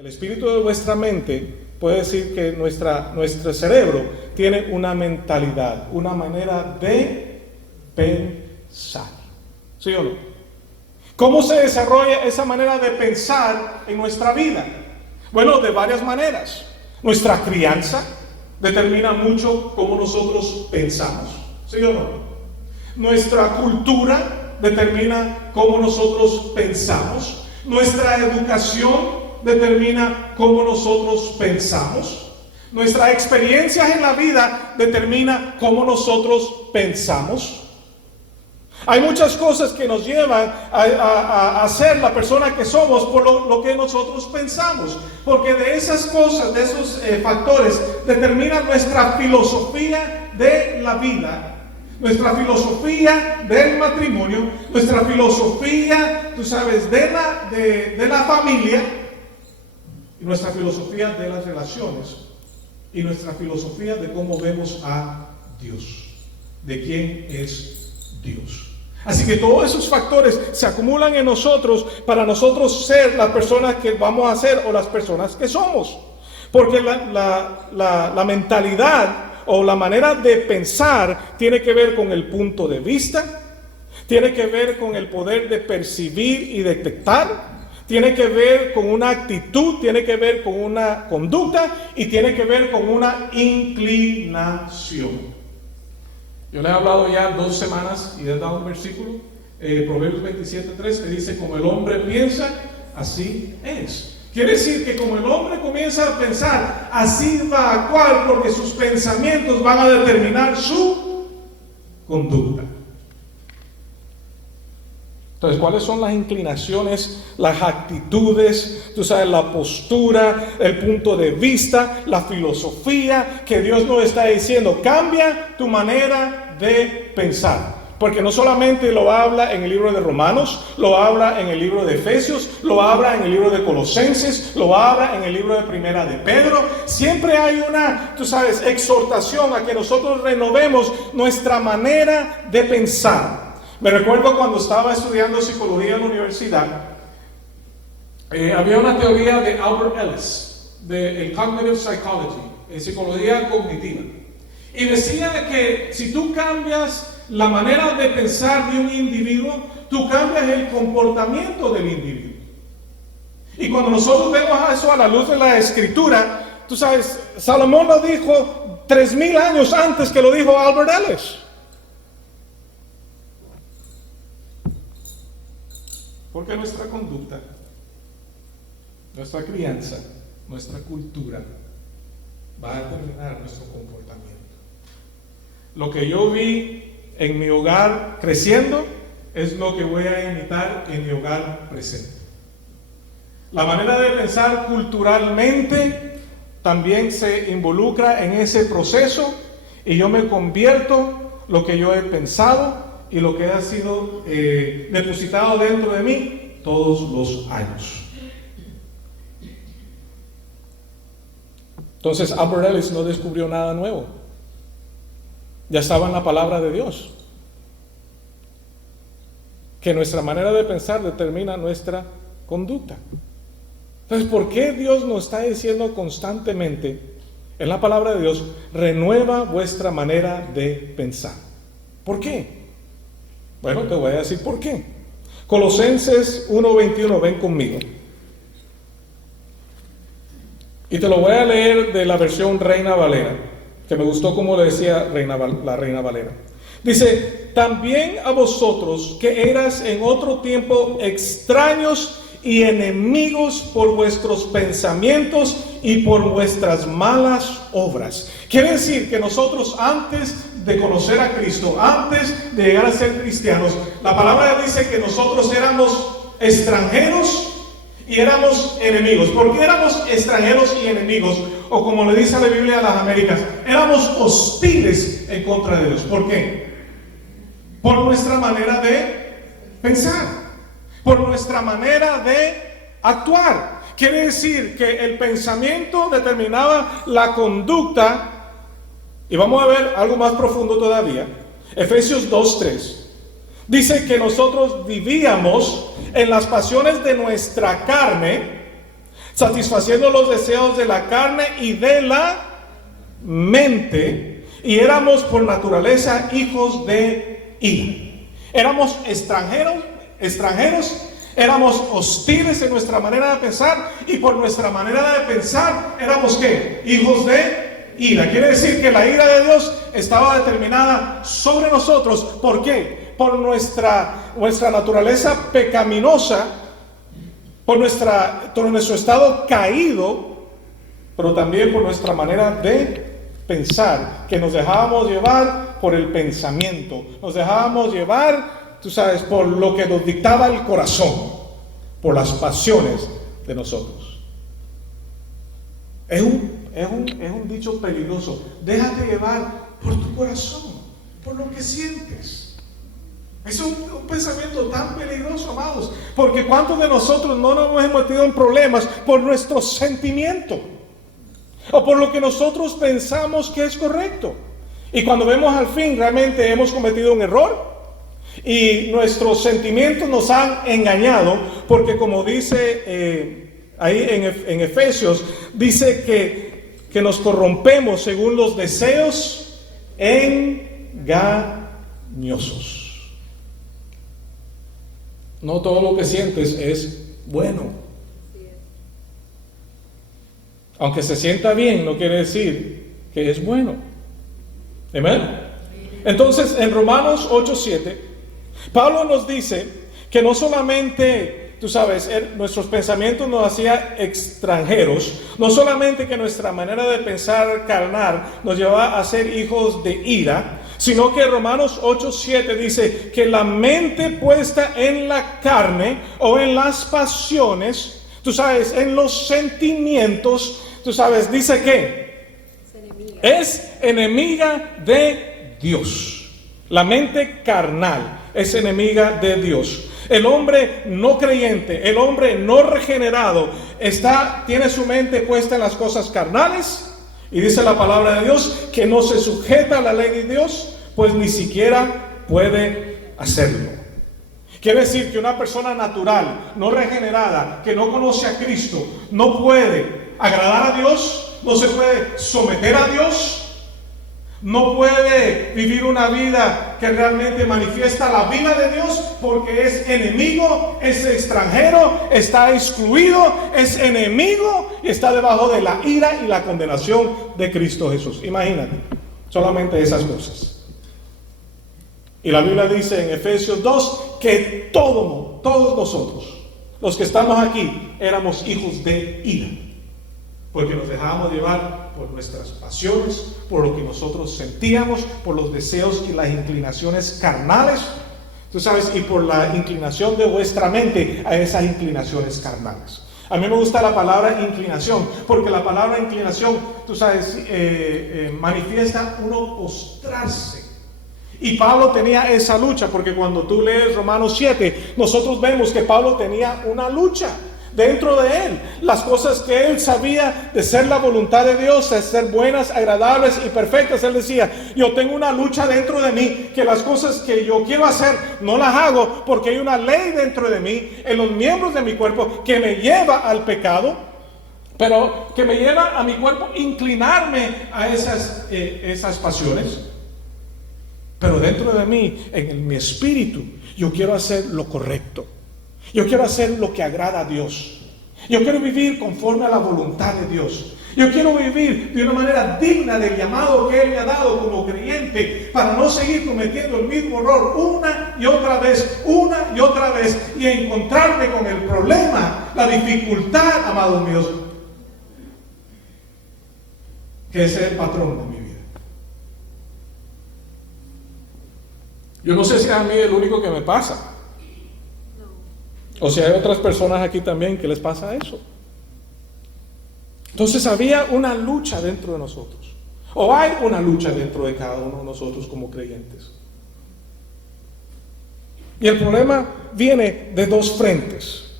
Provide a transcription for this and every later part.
El espíritu de vuestra mente puede decir que nuestro cerebro tiene una mentalidad, una manera de pensar. ¿Sí o no? ¿Cómo se desarrolla esa manera de pensar en nuestra vida? Bueno, de varias maneras. Nuestra crianza determina mucho cómo nosotros pensamos. ¿Sí o no? Nuestra cultura determina cómo nosotros pensamos. Nuestra educación determina cómo nosotros pensamos. Nuestra experiencia en la vida determina cómo nosotros pensamos. Hay muchas cosas que nos llevan a ser la persona que somos por lo que nosotros pensamos. Porque de esas cosas, de esos factores, determina nuestra filosofía de la vida, nuestra filosofía del matrimonio, nuestra filosofía, tú sabes, de la familia, y nuestra filosofía de las relaciones, y nuestra filosofía de cómo vemos a Dios, de quién es Dios. Así que todos esos factores se acumulan en nosotros para nosotros ser las personas que vamos a ser o las personas que somos. Porque la mentalidad o la manera de pensar tiene que ver con el punto de vista, tiene que ver con el poder de percibir y detectar, tiene que ver con una actitud, tiene que ver con una conducta y tiene que ver con una inclinación. Yo les he hablado ya 2 semanas y les he dado un versículo, Proverbios 27:3, que dice: como el hombre piensa, así es. Quiere decir que como el hombre comienza a pensar, así va a actuar, porque sus pensamientos van a determinar su conducta. Entonces, ¿cuáles son las inclinaciones, las actitudes, tú sabes, la postura, el punto de vista, la filosofía que Dios nos está diciendo? Cambia tu manera de pensar. Porque no solamente lo habla en el libro de Romanos, lo habla en el libro de Efesios, lo habla en el libro de Colosenses, lo habla en el libro de Primera de Pedro. Siempre hay una, tú sabes, exhortación a que nosotros renovemos nuestra manera de pensar. Me recuerdo cuando estaba estudiando psicología en la universidad, había una teoría de Albert Ellis, de Cognitive Psychology, psicología cognitiva. Y decía que si tú cambias la manera de pensar de un individuo, tú cambias el comportamiento del individuo. Y cuando nosotros vemos eso a la luz de la Escritura, tú sabes, Salomón lo dijo 3000 años antes que lo dijo Albert Ellis. Porque nuestra conducta, nuestra crianza, nuestra cultura va a determinar nuestro comportamiento. Lo que yo vi en mi hogar creciendo es lo que voy a imitar en mi hogar presente. La manera de pensar culturalmente también se involucra en ese proceso y yo me convierto lo que yo he pensado y lo que ha sido depositado dentro de mí todos los años. Entonces Albert Ellis no descubrió nada nuevo. Ya estaba en la palabra de Dios. Que nuestra manera de pensar determina nuestra conducta. Entonces, ¿por qué Dios nos está diciendo constantemente en la palabra de Dios, renueva vuestra manera de pensar? ¿Por qué? Bueno, te voy a decir por qué. Colosenses 1:21, ven conmigo. Y te lo voy a leer de la versión Reina Valera, que me gustó como le decía la Reina Valera. Dice: también a vosotros que eras en otro tiempo extraños y enemigos por vuestros pensamientos y por vuestras malas obras. Quiere decir que nosotros, antes de conocer a Cristo, antes de llegar a ser cristianos, la palabra dice que nosotros éramos extranjeros y éramos enemigos. ¿Por qué éramos extranjeros y enemigos? O como le dice la Biblia a las Américas, éramos hostiles en contra de Dios. ¿Por qué? Por nuestra manera de pensar, por nuestra manera de actuar. Quiere decir que el pensamiento determinaba la conducta. Y vamos a ver algo más profundo todavía. Efesios 2:3 dice que nosotros vivíamos en las pasiones de nuestra carne, satisfaciendo los deseos de la carne y de la mente, y éramos por naturaleza hijos de ira. Éramos extranjeros, éramos hostiles en nuestra manera de pensar, y por nuestra manera de pensar éramos ¿qué? Hijos de ira. Quiere decir que la ira de Dios estaba determinada sobre nosotros. ¿Por qué? Por nuestra naturaleza pecaminosa, por nuestro estado caído, pero también por nuestra manera de pensar, que nos dejábamos llevar por el pensamiento, nos dejábamos llevar, tú sabes, por lo que nos dictaba el corazón, por las pasiones de nosotros. Es un dicho peligroso. Déjate llevar por tu corazón, por lo que sientes. Es un pensamiento tan peligroso, amados, porque ¿cuántos de nosotros no nos hemos metido en problemas por nuestro sentimiento o por lo que nosotros pensamos que es correcto? Y cuando vemos al fin, realmente hemos cometido un error y nuestros sentimientos nos han engañado, porque como dice ahí en Efesios, dice que nos corrompemos según los deseos engañosos. No todo lo que sientes es bueno. Aunque se sienta bien, no quiere decir que es bueno. ¿Amén? Entonces, en Romanos 8:7, Pablo nos dice que no solamente, tú sabes, nuestros pensamientos nos hacían extranjeros, no solamente que nuestra manera de pensar carnal nos llevaba a ser hijos de ira, sino que Romanos 8:7 dice que la mente puesta en la carne o en las pasiones, tú sabes, en los sentimientos, tú sabes, dice que es enemiga de Dios. La mente carnal es enemiga de Dios. El hombre no creyente, el hombre no regenerado, tiene su mente puesta en las cosas carnales. Y dice la palabra de Dios que no se sujeta a la ley de Dios, pues ni siquiera puede hacerlo. Quiere decir que una persona natural, no regenerada, que no conoce a Cristo, no puede agradar a Dios, no se puede someter a Dios, no puede vivir una vida que realmente manifiesta la vida de Dios, porque es enemigo, es extranjero, está excluido, es enemigo y está debajo de la ira y la condenación de Cristo Jesús. Imagínate, solamente esas cosas. Y la Biblia dice en Efesios 2 que todos nosotros, los que estamos aquí, éramos hijos de ira, porque nos dejábamos llevar por nuestras pasiones, por lo que nosotros sentíamos, por los deseos y las inclinaciones carnales, tú sabes, y por la inclinación de vuestra mente a esas inclinaciones carnales. A mí me gusta la palabra inclinación, porque la palabra inclinación, tú sabes, manifiesta uno postrarse. Y Pablo tenía esa lucha, porque cuando tú lees Romanos 7, nosotros vemos que Pablo tenía una lucha dentro de él. Las cosas que él sabía de ser la voluntad de Dios, de ser buenas, agradables y perfectas, él decía, yo tengo una lucha dentro de mí, que las cosas que yo quiero hacer no las hago, porque hay una ley dentro de mí, en los miembros de mi cuerpo, que me lleva al pecado, pero que me lleva a mi cuerpo inclinarme a esas pasiones. Pero dentro de mí, en mi espíritu, yo quiero hacer lo correcto. Yo quiero hacer lo que agrada a Dios. Yo quiero vivir conforme a la voluntad de Dios. Yo quiero vivir de una manera digna del llamado que Él me ha dado como creyente, para no seguir cometiendo el mismo error una y otra vez, y encontrarme con el problema, la dificultad, amados míos, que es el patrón de mi vida. Yo no sé si a mí es lo único que me pasa, o si hay otras personas aquí también que les pasa eso. Entonces había una lucha dentro de nosotros, o hay una lucha dentro de cada uno de nosotros como creyentes. Y el problema viene de dos frentes: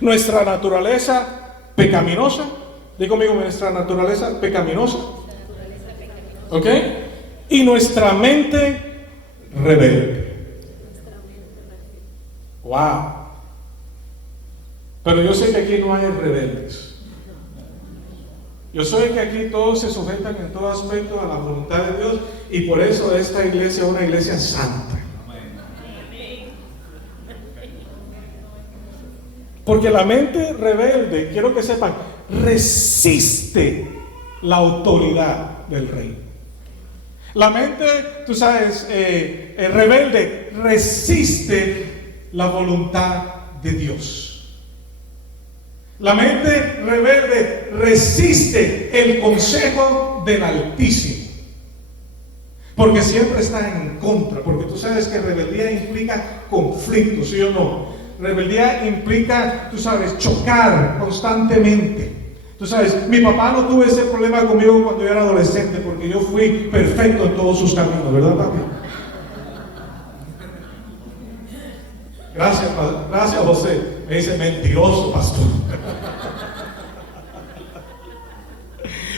nuestra naturaleza pecaminosa, digo conmigo, nuestra naturaleza pecaminosa, ¿ok? Y nuestra mente rebelde. Wow. Pero yo sé que aquí no hay rebeldes. Yo soy que aquí todos se sujetan en todo aspecto a la voluntad de Dios, y por eso esta iglesia es una iglesia santa. Porque la mente rebelde, quiero que sepan, resiste la autoridad del rey. La mente, tú sabes, rebelde resiste la voluntad de Dios. La mente rebelde resiste el consejo del Altísimo. Porque siempre está en contra. Porque tú sabes que rebeldía implica conflicto, ¿sí o no? Rebeldía implica, tú sabes, chocar constantemente. Tú sabes, mi papá no tuvo ese problema conmigo cuando yo era adolescente, porque yo fui perfecto en todos sus caminos, ¿verdad, papi? Gracias, José. Me dice, mentiroso, pastor.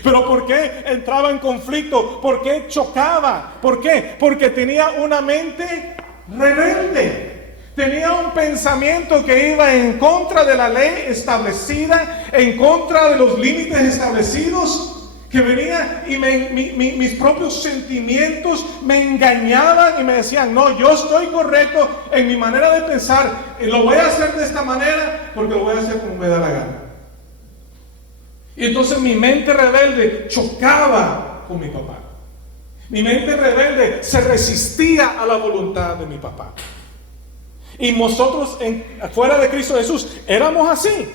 Pero ¿por qué entraba en conflicto? ¿Por qué chocaba? ¿Por qué? Porque tenía una mente rebelde. Tenía un pensamiento que iba en contra de la ley establecida, en contra de los límites establecidos, que venía y mis propios sentimientos me engañaban y me decían, no, yo estoy correcto en mi manera de pensar, y lo voy a hacer de esta manera porque lo voy a hacer como me da la gana. Y entonces mi mente rebelde chocaba con mi papá. Mi mente rebelde se resistía a la voluntad de mi papá. Y nosotros fuera de Cristo Jesús éramos así.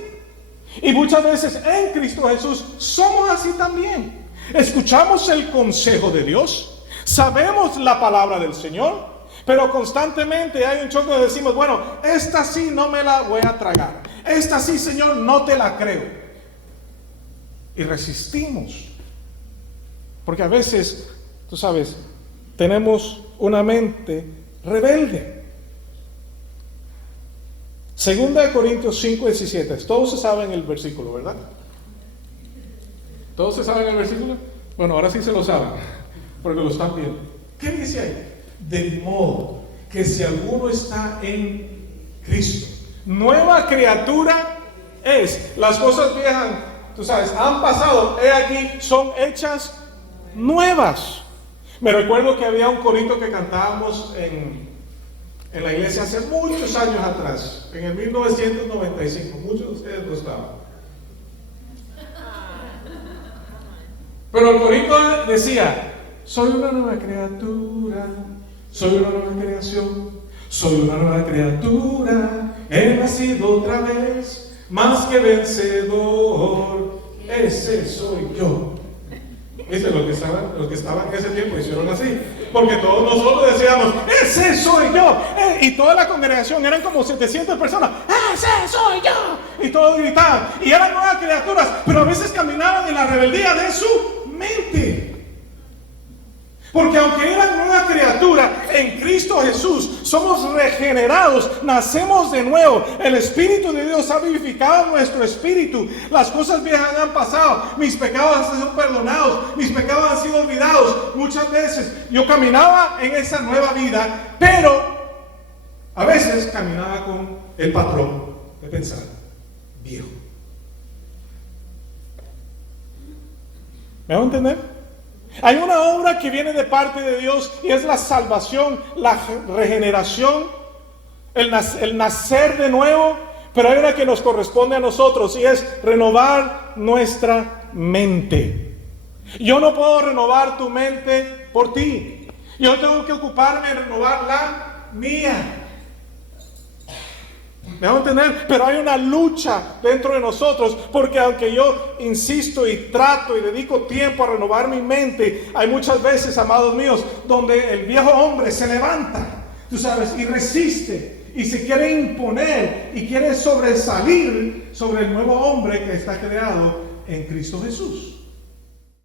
Y muchas veces en Cristo Jesús somos así también. Escuchamos el consejo de Dios, sabemos la palabra del Señor, pero constantemente hay un choque donde decimos, bueno, esta sí no me la voy a tragar. Esta sí, Señor, no te la creo. Y resistimos. Porque a veces, tú sabes, tenemos una mente rebelde. Segunda de Corintios 5:17. Todos se saben el versículo, ¿verdad? ¿Todos se saben el versículo? Bueno, ahora sí se lo saben, porque lo están viendo. ¿Qué dice ahí? De modo que si alguno está en Cristo, nueva criatura es. Las cosas viejas, tú sabes, han pasado, he aquí, son hechas nuevas. Me recuerdo que había un corito que cantábamos en la iglesia hace muchos años atrás, en el 1995, muchos de ustedes no estaban. Pero el corito decía, soy una nueva criatura, soy una nueva creación, soy una nueva criatura, he nacido otra vez, más que vencedor, ese soy yo. ¿Viste? Los que estaban en ese tiempo hicieron así, porque todos nosotros decíamos, ese soy yo, y toda la congregación, eran como 700 personas, ese soy yo, y todos gritaban, y eran nuevas criaturas, pero a veces caminaban en la rebeldía de su mente. Porque aunque eran nueva criatura en Cristo Jesús, somos regenerados, nacemos de nuevo. El Espíritu de Dios ha vivificado nuestro espíritu. Las cosas viejas han pasado, mis pecados han sido perdonados, mis pecados han sido olvidados. Muchas veces yo caminaba en esa nueva vida, pero a veces caminaba con el patrón de pensar viejo. ¿Me van a entender? Hay una obra que viene de parte de Dios y es la salvación, la regeneración, el nacer de nuevo, pero hay una que nos corresponde a nosotros y es renovar nuestra mente. Yo no puedo renovar tu mente por ti. Yo tengo que ocuparme de renovar la mía. ¿Me van a entender? Pero hay una lucha dentro de nosotros, porque aunque yo insisto y trato y dedico tiempo a renovar mi mente, hay muchas veces, amados míos, donde el viejo hombre se levanta, tú sabes, y resiste, y se quiere imponer, y quiere sobresalir sobre el nuevo hombre que está creado en Cristo Jesús.